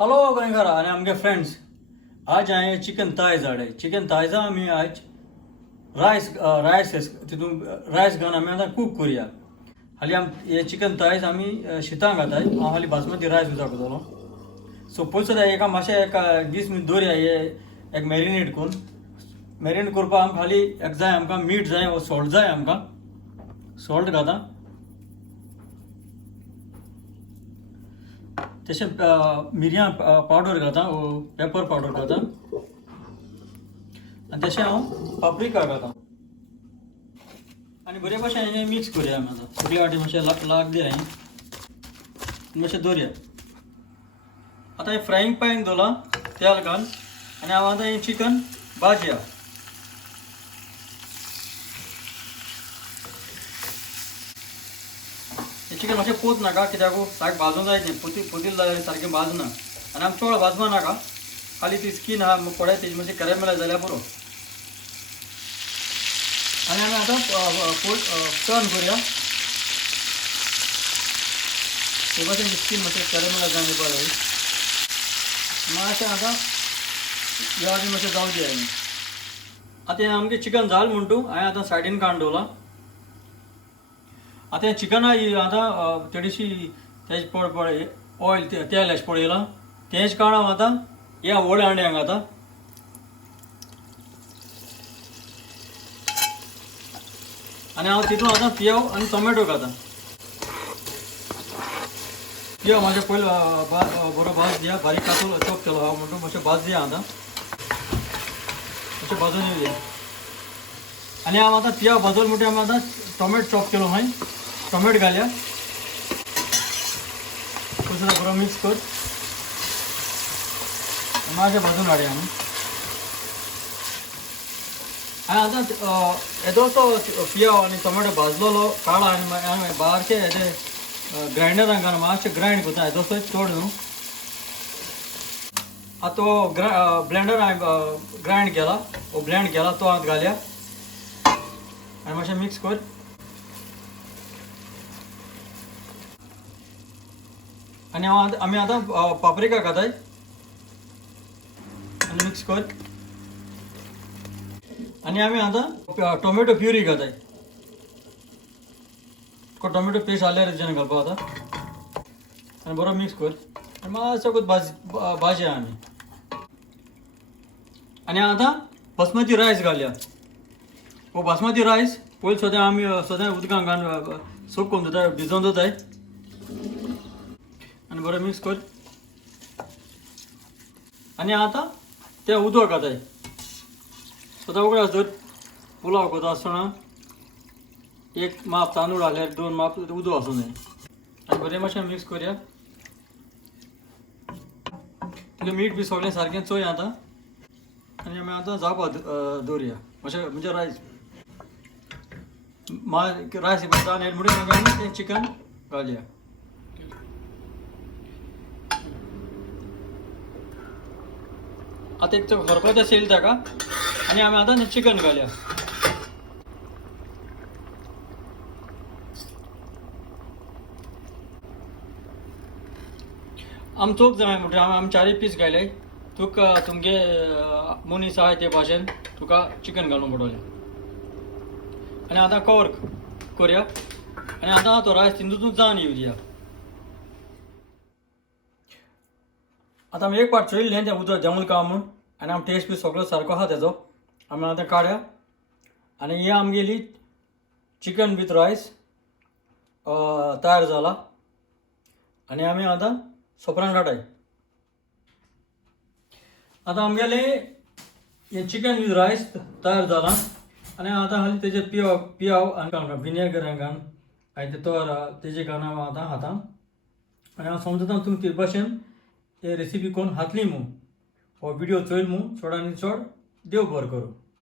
हॅलो गोंयकारा आनी आमगे फ्रेंड्स. आज हांवें चिकन थायज हाडय. चिकन थायजा आमी आज रायस तितून रायस घालून आमी आतां कूक करुया. हालीं हे चिकन थायज आमी शितां घाताय. हांव हालीं बासमती रायस यूज करतलो. सो पयस सुद्दां एका मातशें एक 20 मिनट दवरया हे एक मॅरिनेट करून. मॅरिनेट करपाक आमकां हालीं एक जाय आमकां मीठ जाय वो सॉल्ट जाय आमकां. सॉल्ट घाता. तशें मिरयां पावडर घाता, पेपर पावडर घाता आनी तशें हांव पाप्रिका घाता आनी बरे भशेन हें मिक्स करुया आमी आतां. सगळे वाटी मातशें लाग दिया हें मातशें दवरया. आतां हें फ्रायींग पॅन दवरला तेल घाल आनी हांव आतां हें चिकन भाजया. चिकन मातशें पोत नाका कित्याक सारकें भाजूंक जाय तें पोतील जाल्यार सारकें भाजना आनी आमकां चड भाजमा नाका. खाली ती स्कीन आहा पळय तेजी मातशें कॅरेमेलायज जाल्यार पुरो. आनी आमी आतां टर्न करुया. हे भाशेन स्कीन मातशें कॅरेमेलायज जावन येवपा जाय. मातशें आतां ह्या वाटेन मातशें जावं दिया. आतां हें आमगे चिकन जालें म्हणटू हांवें आतां सायडीन काडून दवरला. आतां हें चिकन आतां थोडीशी तेज पळय ऑयल तेल अशें पळयलां तेच काडून हांव आतां ह्या व्हड हांड्यांक घाता. आनी हांव तितून आतां पियाव आनी टोमॅटो घाता. पियाव मातशें पयलीं बरो भाज दिया. बारीक कातून चॉप केलो हांव म्हणटून मातशें भाज दिया आतां. मातशें भाजून येवया आनी हांव आतां पियाव भाजून म्हणटा हांव आतां टोमॅटो चॉप केलो हांवें. टोमॅटो घालया. सुद्दां बरो मिक्स कर. मातशें भाजून हाडया आमी. आतां येदोसो पियाव आनी टोमॅटो भाजलेलो काडा आनी बारशे हेजे ग्रायंडरान घालून मातशें ग्रायंड करता. येदोसो चड न्हू. आतां तो ब्लेंडर हांवें ग्रायंड केला ब्लेंड केला तो आतां घालया आनी मातशें मिक्स कर. आनी आमी आतां पाप्रिका घाताय आनी मिक्स कर. आनी आमी आतां टोमॅटो प्युरी घाताय. टोमॅटो पेस्ट आल्या रेजीन घालपा आतां आनी बरो मिक्स कर आनी मातसो भाजया आमी. आनी आतां बासमती रायस घालया. हो बासमती रायस पयलीं सद्या आमी उदकान घालून सोक करून दवरताय भिजोवन दवरताय आनी बरें मिक्स कर. आनी आतां तें उदक घाताय. सदां उगडास दवर. पुलाव करता आसतना एक माप तांदूळ घाल्यार 2 माप उदक आसूं जाय आनी बरें मातशें मिक्स करया. तुगे मीठ बी सगळें सारकें चोय आतां आनी आमी आतां जावपा दवरया. मातशें म्हणजे रायस जावन येले म्हणटकीर आमी तें चिकन घालया. आतां एक खरखतो येयला ताका आनी आमी आतां चिकन घालया. आमी चोक जाय म्हणटा आमी 4 पीस घाले. तुका तुमगे मनीस आहाय ते भाशेन तुका चिकन घालूंक पडटलें. आनी आतां कवर करया आनी आतां तो रायस तितूंत जावन येवं दिया. आतां आमी एक पाट चोयल्लें तें उदक जमलें काय म्हूण आनी आमी टेस्ट बी सगळो सारको आहा तेजो. आमी आतां काडया आनी ही आमगेली चिकन विथ रायस तयार जाला आनी आमी आतां सोपरान काडटाय. आतां आमगेलें हें चिकन विथ रायस तयार जालां आनी आतां हालीं तेजेर पियाव आनी विनेगर घालून आनी तेजे घालून हांव आतां हातां आनी हांव समजता तुमी ते भाशेन हे रेसिपी कोण हातली म्हूण हो व्हिडिओ चोयल म्हूण चड आनी चड देव बरें करूं.